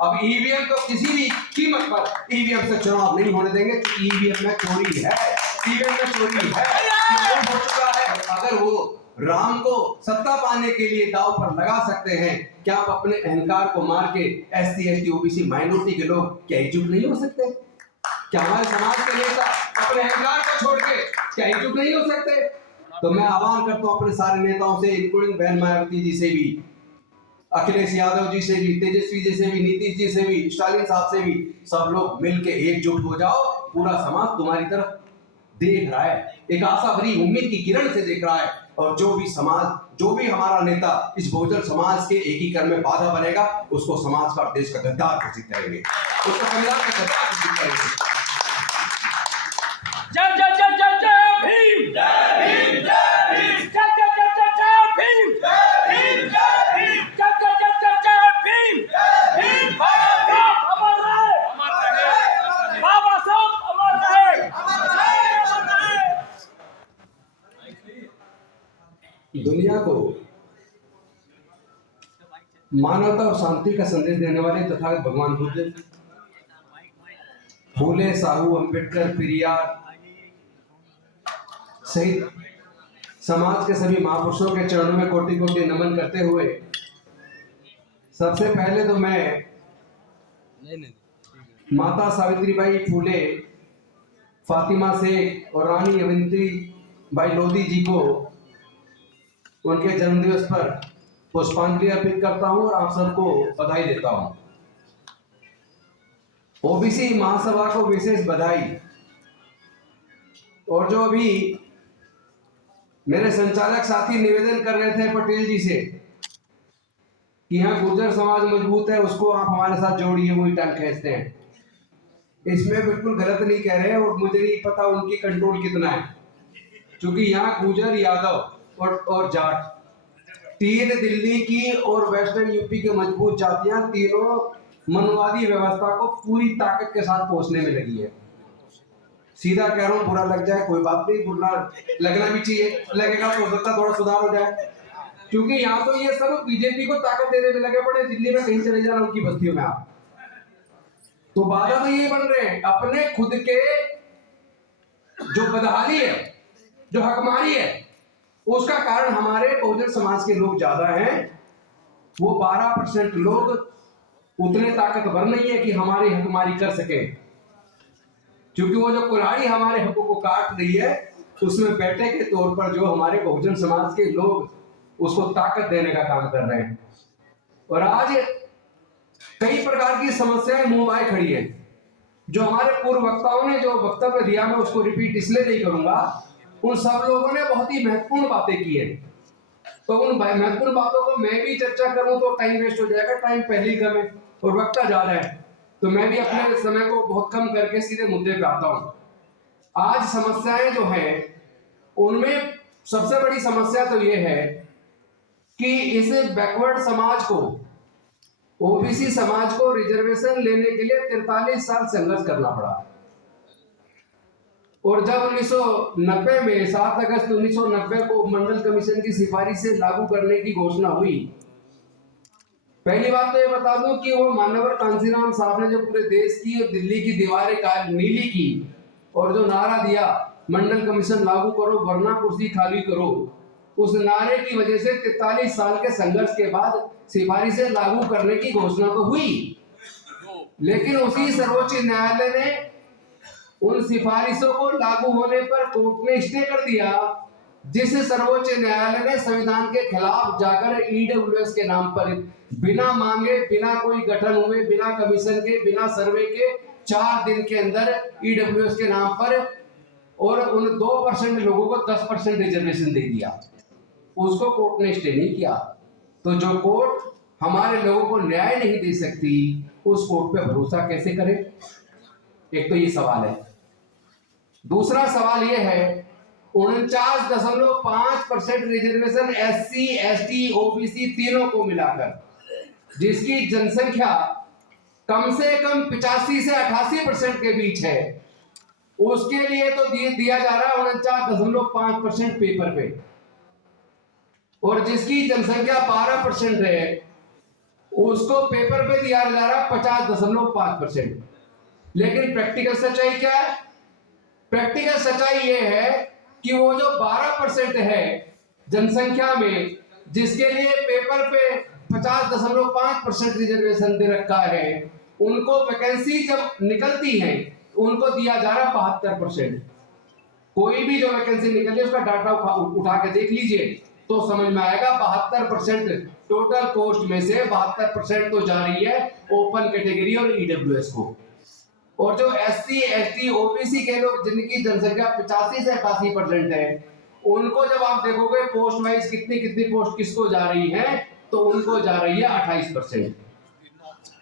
अब ईवीएम तो किसी भी कीमत पर ईवीएम से चुनाव नहीं होने देंगे। ईवीएम में चोरी है, ईवीएम में चोरी है, हो चुका है। अगर वो राम को सत्ता पाने के लिए दांव पर लगा सकते हैं, क्या आप अपने अहंकार को मार के एससी एसटी ओबीसी माइनॉरिटी के लोग क्या एकजुट नहीं हो सकते? क्या हमारे समाज के नेता अपने अहंकार को छोड़ के क्या एकजुट नहीं हो सकते? तो मैं आह्वान करता हूं अपने सारे नेताओं से, इंक्लूडिंग बहन मायावती जी से भी, अखिलेश यादव जी से भी, तेजस्वी जी से भी, नीतीश जी से भी, स्टालिन साहब से भी, सब लोग मिलके एकजुट हो जाओ। पूरा समाज तुम्हारी तरफ देख रहा है, एक आशा भरी उम्मीद की किरण से देख रहा है। और जो भी हमारा नेता इस बहुजन समाज के एकीकरण में बाधा बनेगा, उसको समाज का, देश का गद्दार घोषित करेंगे, उसको संविधान का गद्दार घोषित करेंगे। जय जय जय जय जय भीम, जय भीम, जय भीम, जय जय जय जय जय भीम, जय भीम, जय भीम, जय जय जय जय जय भीम, जय भीम। बाबा साहब अमर रहे, बाबा साहब अमर रहे, अमर रहे, अमर रहे। दुनिया को मानवता और शांति का संदेश देने वाले तथागत भगवान बुद्ध, फूले, साहू, अंबेडकर, पेरियार सहित समाज के सभी महापुरुषों के चरणों में कोटि कोटि नमन करते हुए, सबसे पहले तो मैं माता सावित्रीबाई फूले, फातिमा शेख और रानी अवंतीबाई लोधी जी को उनके जन्मदिवस पर पुष्पांजलि अर्पित करता हूं और आप सबको बधाई देता हूं। ओबीसी महासभा को विशेष बधाई। और जो अभी मेरे संचालक साथी निवेदन कर रहे थे पटेल जी से कि यहाँ गुर्जर समाज मजबूत है, उसको आप हमारे साथ जोड़िए, वही टंग खींचते हैं, इसमें बिल्कुल गलत नहीं कह रहे हैं। और मुझे नहीं पता उनकी कंट्रोल कितना है, क्योंकि यहाँ गुर्जर, यादव और जाट, तीन दिल्ली की और वेस्टर्न यूपी के मजबूत जातियां, तीनों मनवादी व्यवस्था को पूरी ताकत के साथ पोषने में लगी है। सीधा कह रहा हूं, बुरा लग जाए कोई बात नहीं, बुरा लगना भी चाहिए, लगेगा तो हो सकता थोड़ा सुधार हो जाए, क्योंकि यहाँ तो ये सब बीजेपी को ताकत देने में लगे पड़े। दिल्ली में कहीं चले जाना उनकी बस्तियों में आप, तो बाधा तो ये बन रहे हैं, अपने खुद के जो बदहाली है, जो हकमारी है, उसका कारण हमारे बहुजन समाज के लोग ज्यादा हैं। वो 12% लोग उतने ताकतवर नहीं है कि हमारी हकमारी कर सके, क्योंकि वो जो कुल्हाड़ी हमारे हकों को काट रही है, उसमें बैठे के तौर पर जो हमारे बहुजन समाज के लोग उसको ताकत देने का काम कर रहे हैं। और आज कई प्रकार की समस्याएं मुंह बाए खड़ी है। जो हमारे पूर्व वक्ताओं ने जो वक्तव्य दिया, मैं उसको रिपीट इसलिए नहीं करूंगा, उन सब लोगों ने बहुत ही महत्वपूर्ण बातें की है, तो उन महत्वपूर्ण बातों को मैं भी चर्चा करूं तो टाइम वेस्ट हो जाएगा, टाइम पहले ही कम है और वक्ता जा रहा है, तो मैं भी अपने समय को बहुत कम करके सीधे मुद्दे पे आता हूं। आज समस्याएं जो है, उनमें सबसे बड़ी समस्या तो ये है कि इस बैकवर्ड समाज को, ओबीसी समाज को रिजर्वेशन लेने के लिए 43 साल संघर्ष करना पड़ा। और जब 1990 में 7 अगस्त 1990 को मंडल कमीशन की सिफारिश से लागू करने की घोषणा हुई, पहली बात तो ये बता दूं कि वो मानवर कांसीराम साहब ने जो पूरे देश की और दिल्ली की दीवारें नीली की और जो नारा दिया, मंडल कमीशन लागू करो वरना कुर्सी खाली करो, उस नारे की वजह से 43 साल के संघर्ष के बाद सिफारिशें लागू करने की घोषणा तो हुई, लेकिन उसी सर्वोच्च न्यायालय ने उन सिफारिशों को लागू होने पर कोर्ट ने स्टे कर दिया, जिस सर्वोच्च न्यायालय ने संविधान के खिलाफ जाकर ईडब्ल्यूएस के नाम पर बिना मांगे, बिना कोई गठन हुए, बिना कमीशन के, बिना सर्वे के 4 दिन के अंदर ईडब्ल्यूएस के नाम पर और उन 2% लोगों को 10% रिजर्वेशन दे दिया। उसको कोर्ट ने स्टे नहीं किया। तो जो कोर्ट हमारे लोगों को न्याय नहीं दे सकती, उस कोर्ट पे भरोसा कैसे करें? एक तो ये सवाल है। दूसरा सवाल ये है, 49.5% रिजर्वेशन एससी, एसटी, ओबीसी तीनों को मिलाकर, जिसकी जनसंख्या कम से कम 85 से 88% के बीच है, उसके लिए तो दिया जा रहा है 49.5% पेपर पे, और जिसकी जनसंख्या 12% है उसको पेपर पे दिया जा रहा 50.5%। लेकिन प्रैक्टिकल सच्चाई क्या है? प्रैक्टिकल सच्चाई ये है कि वो जो 12% है जनसंख्या में, जिसके लिए पेपर पे 50.5% रिजर्वेशन दे रखा है, उनको वैकेंसी जब निकलती है उनको दिया जा रहा 72%। कोई भी जो वैकेंसी निकली उसका डाटा उठा के देख लीजिए तो समझ में आएगा 72% टोटल पोस्ट में से 72% तो जा रही है ओपन कैटेगरी और ईडब्ल्यूएस को। और जो एससी एसटी ओबीसी के लोग जिनकी जनसंख्या 85 से 88% है, उनको जब आप देखोगे पोस्ट वाइज कितनी कितनी पोस्ट किसको जा रही है, तो उनको जा रही है 28%।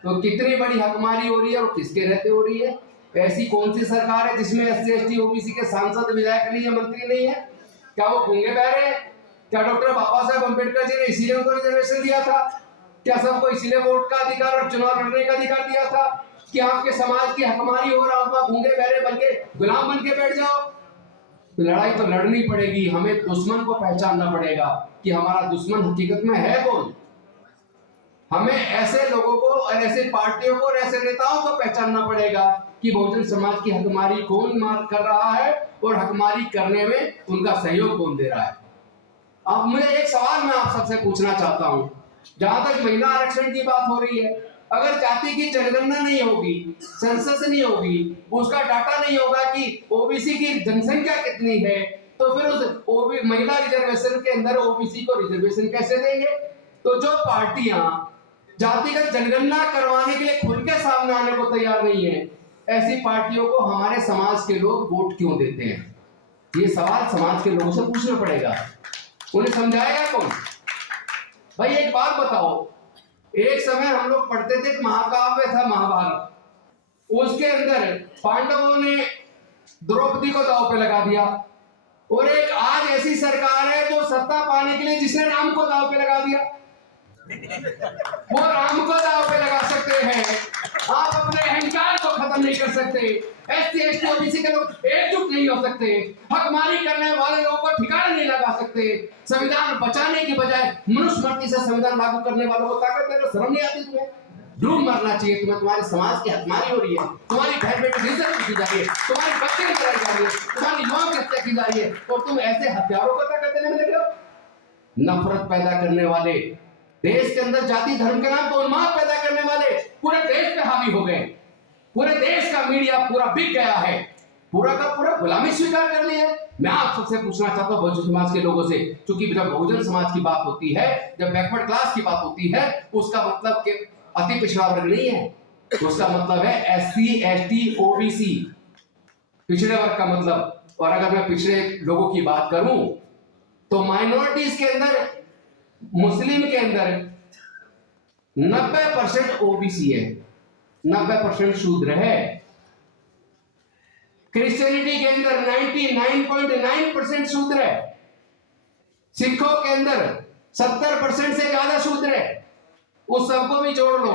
तो कितनी बड़ी हकमारी हो रही है और किसके रहते हो रही है? ऐसी कौन सी सरकार है जिसमें एससी एसटी ओबीसी के सांसद विधायक नहीं है, मंत्री नहीं है? क्या वो गूंगे बहरे हैं? क्या डॉक्टर बाबा साहेब अम्बेडकर जी ने इसीलिए उनको रिजर्वेशन दिया था? क्या सबको इसीलिए वोट का अधिकार और चुनाव लड़ने का अधिकार दिया था कि आपके समाज की हकमारी हो और आप गूंगे बहरे बन के गुलाम बन के बैठ जाओ? तो लड़ाई तो लड़नी पड़ेगी, हमें दुश्मन को पहचानना पड़ेगा कि हमारा दुश्मन हकीकत में है कौन। हमें ऐसे लोगों को और ऐसे पार्टियों को और ऐसे नेताओं को पहचानना पड़ेगा कि बहुजन समाज की हकमारी कौन मार कर रहा है और हकमारी करने में उनका सहयोग कौन दे रहा है। अब मुझे एक सवाल मैं आप सबसे पूछना चाहता हूं, जहां तक महिला आरक्षण की बात हो रही है, अगर जाति की जनगणना नहीं होगी, सेंसस नहीं होगी, उसका डाटा नहीं होगा कि ओबीसी की जनसंख्या कितनी है, तो फिर उस महिला रिजर्वेशन के अंदर ओबीसी को रिजर्वेशन कैसे देंगे? तो जो पार्टियां जातिगत जनगणना करवाने के लिए खुल के सामने आने को तैयार नहीं है, ऐसी पार्टियों को हमारे समाज के लोग वोट क्यों देते हैं? ये सवाल समाज के लोगों से पूछना पड़ेगा। उन्हें समझाएगा कौन? भाई एक बात बताओ, एक समय हम लोग पढ़ते थे, महाकाव्य था महाभारत, उसके अंदर पांडवों ने द्रौपदी को दांव पे लगा दिया, और एक आज ऐसी सरकार है जो सत्ता पाने के लिए जिसने राम को दांव पे लगा दिया। वो राम को दांव पे लगा सकते हैं, आप अपने अहंकार को खत्म नहीं कर सकते। एससी एसटी ओबीसी के लोग एकजुट नहीं हो सकते, हकमारी करने वाले लोगों को ठिकाना नहीं लगा सकते, संविधान बचाने की बजाय मनुस्मृति से संविधान लागू करने वालों को ताकत देने शर्म नहीं आती तुम्हें? डूब मरना चाहिए तुम्हें। तुम्हारे समाज की हकमारी हो रही है, तुम्हारी बहन बेटी की इज्जत की जा रही है, तुम्हारी बच्चे की लड़ाई जा रही है, तुम्हारी युवाओं की हत्या की जा रही है, और तुम ऐसे हत्यारों को ताकत देने में लगे हो। नफरत पैदा करने वाले, देश के अंदर जाति धर्म के नाम पर उन्माद पैदा करने वाले पूरे देश पे हावी हो गए। पूरे देश का मीडिया पूरा बिक गया है, पूरा का पूरा गुलामी स्वीकार कर लिया है। मैं आप सबसे पूछना चाहता हूं बहुजन समाज के लोगों से, क्योंकि जब बहुजन समाज की बात होती है, जब बैकवर्ड क्लास की बात होती है, उसका मतलब कि अति पिछड़ा वर्ग नहीं है, उसका मतलब है एससी एसटी ओबीसी, पिछड़े वर्ग का मतलब। और अगर मैं पिछड़े लोगों की बात करूं तो माइनॉरिटीज के अंदर, मुस्लिम के अंदर 90% ओबीसी है, 90% शूद्र है। क्रिश्चियनिटी के अंदर 99.9% शूद्र है। सिखों के अंदर 70% से ज्यादा शूद्र है। उस सबको भी जोड़ लो,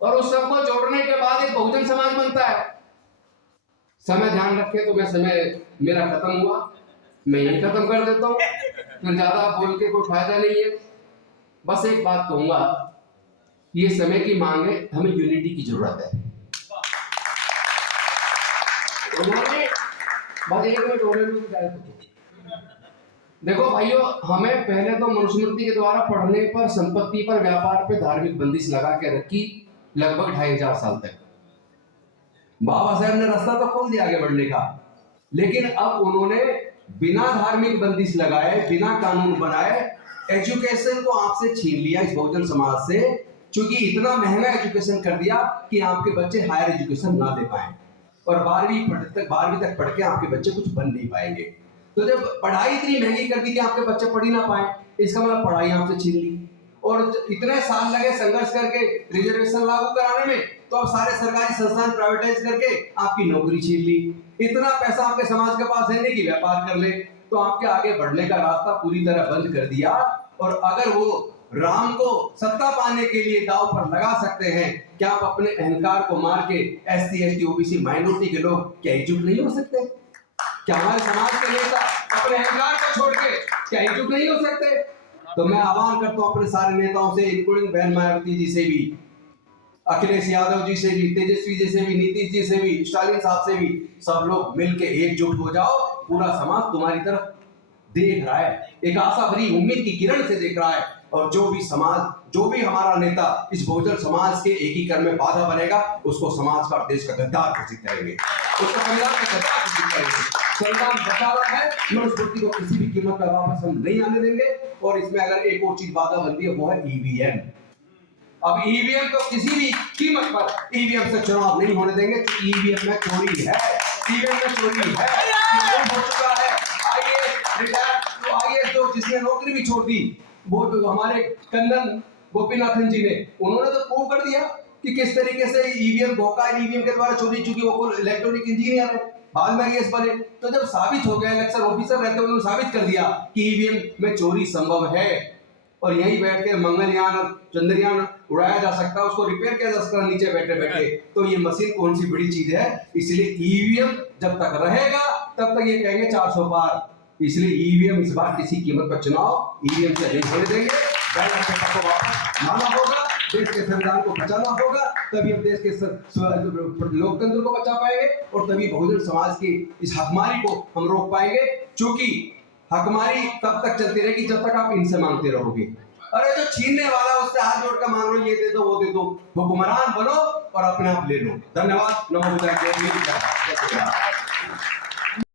और उस सबको जोड़ने के बाद एक बहुजन समाज बनता है। समय ध्यान रखे तो मैं समय मेरा खत्म हुआ, मैं यही खत्म कर देता हूं, फिर ज्यादा बोल के कोई फायदा नहीं है। बस एक बात कहूंगा, ये समय की मांग है, हमें यूनिटी की जरूरत है। उन्होंने बस एक मिनट हो रहे, देखो भाइयों, हमें पहले तो मनुस्मृति के द्वारा पढ़ने पर, संपत्ति पर, व्यापार पे धार्मिक बंदिश लगा के रखी लगभग 2500 साल तक। बाबा साहब ने रास्ता तो खोल दिया आगे बढ़ने का, लेकिन अब उन्होंने बिना धार्मिक बंदिश लगाए, बिना कानून बनाए, एजुकेशन को आपसे छीन लिया इस बहुजन समाज से, क्योंकि इतना महंगा एजुकेशन कर दिया कि आपके बच्चे हायर एजुकेशन ना दे पाए, और 12वीं तक पढ़ के आपके बच्चे कुछ बन नहीं पाएंगे। तो जब पढ़ाई इतनी महंगी कर दी कि आपके बच्चे पढ़ ही ना पाए, इसका मतलब पढ़ाई आपसे छीन ली। और इतने साल लगे संघर्ष करके रिजर्वेशन लागू कराने में, तो अब सारे सरकारी संस्थान प्राइवेटाइज करके आपकी नौकरी छीन ली। इतना पैसा आपके समाज के पास है नहीं कि व्यापार कर ले, तो आपके आगे बढ़ने का रास्ता पूरी तरह बंद कर दिया। और अगर वो राम को सत्ता पाने के लिए दांव पर लगा सकते हैं, क्या आप अपने अहंकार को मार के एससी एसटी ओबीसी माइनॉरिटी के लोग क्या एकजुट नहीं हो सकते? क्या हमारे समाज के नेता अपने अहंकार को छोड़ के क्या एकजुट नहीं हो सकते? तो मैं आह्वान करता हूं अपने सारे नेताओं से, इंक्लूडिंग बहन मायावती जी से भी, अखिलेश यादव जी से भी, तेजस्वी जी से भी, नीतीश जी से भी, स्टालिन साहब से भी, सब लोग मिलके एकजुट हो जाओ। पूरा समाज तुम्हारी तरफ देख रहा है, एक आशा भरी उम्मीद की किरण से देख रहा है। और जो भी हमारा नेता इस बहुजन समाज के एकीकरण में बाधा बनेगा, उसको समाज का और देश का गद्दार घोषित करेंगे, उसको संविधान का गद्दार घोषित करेंगे। संविधान बचा रहा है, मनुस्मृति को किसी भी कीमत पर वापस हम नहीं आने देंगे। और इसमें अगर एक और चीज बाधा बनती है, वो है ईवीएम। अब ईवीएम को किसी भी कीमत पर ईवीएम से चुनाव नहीं होने देंगे, क्योंकि ईवीएम में चोरी है, ईवीएम में चोरी है, हो चुका है। आईएएस रिटायर्ड, तो आईएएस जो जिसने नौकरी भी छोड़ दी, वो तो हमारे कंदन गोपीनाथन जी ने, उन्होंने तो प्रूव कर दिया कि किस तरीके से ईवीएम धोखा, ईवीएम के द्वारा चोरी, चूंकि वो इलेक्ट्रॉनिक इंजीनियर है, बाद में आईएएस बने। तो जब साबित हो गया, इलेक्शन ऑफिसर रहते उन्होंने साबित कर दिया कि ईवीएम में चोरी संभव है, और यहीं बैठ के मंगलयान और चंद्रयान उड़ाया जा सकता है, उसको रिपेयर किया जा सकता है नीचे बैठे बैठे। तो ये मशीन कौन सी बड़ी चीज है। इसलिए ईवीएम जब तक रहेगा तब तक ये कहेंगे 400 पार। इसलिए ईवीएम इस बार किसी कीमत पर चुनाव ईवीएम से नहीं होने देंगे। बैलेट पेपर को वापस लाना होगा, देश के संविधान को बचाना होगा, तभी हम देश के लोकतंत्र को बचा पाएंगे, और तभी बहुजन समाज की इस हकमारी को हम रोक पाएंगे। क्योंकि हकमारी तब तक चलती रहेगी जब तक आप इनसे मांगते रहोगे। अरे जो छीनने वाला उससे हाथ जोड़ कर मांग लो, ये दे दो वो दे दो, हुक्मरान बनो और अपने आप ले लो। धन्यवाद। नमो बुद्धाय।